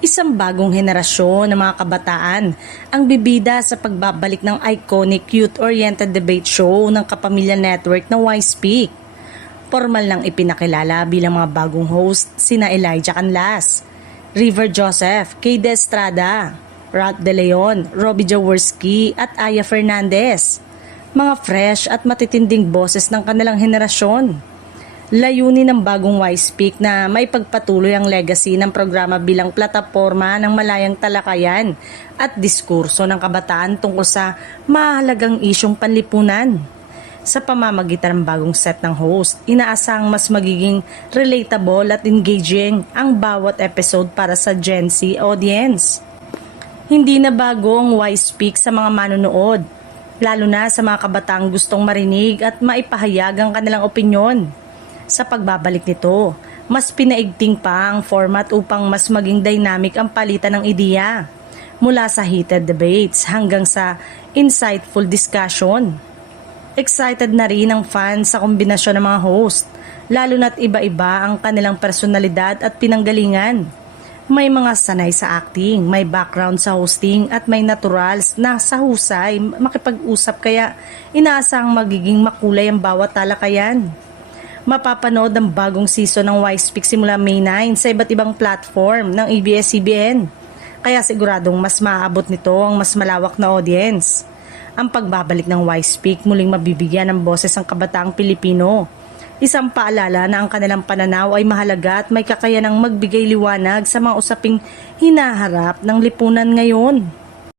Isang bagong henerasyon ng mga kabataan ang bibida sa pagbabalik ng iconic youth-oriented debate show ng Kapamilya Network na Y-Speak. Formal nang ipinakilala bilang mga bagong host sina Elijah Canlas, River Joseph, Kay De Estrada, Ralph De Leon, Robbie Jaworski at Aya Fernandez. Mga fresh at matitinding boses ng kanilang henerasyon. Layunin ng bagong Y-Speak na maipagpatuloy ang legacy ng programa bilang plataporma ng malayang talakayan at diskurso ng kabataan tungkol sa mahalagang isyong panlipunan. Sa pamamagitan ng bagong set ng host, inaasahang mas magiging relatable at engaging ang bawat episode para sa Gen Z audience. Hindi na bago ang Y-Speak sa mga manonood, lalo na sa mga kabataang gustong marinig at maipahayag ang kanilang opinyon. Sa pagbabalik nito, mas pinaigting pa ang format upang mas maging dynamic ang palitan ng ideya, mula sa heated debates hanggang sa insightful discussion. Excited na rin ang fans sa kombinasyon ng mga host, lalo na't iba-iba ang kanilang personalidad at pinanggalingan. May mga sanay sa acting, may background sa hosting at may naturals na sa husay makipag-usap, kaya inaasahang magiging makulay ang bawat talakayan. Mapapanood ang bagong season ng Y-Speak simula May 9 sa iba't ibang platform ng ABS-CBN. Kaya siguradong mas maaabot nito ang mas malawak na audience. Ang pagbabalik ng Y-Speak muling mabibigyan ng boses ang kabataang Pilipino. Isang paalala na ang kanilang pananaw ay mahalaga at may kakayanang magbigay liwanag sa mga usaping hinaharap ng lipunan ngayon.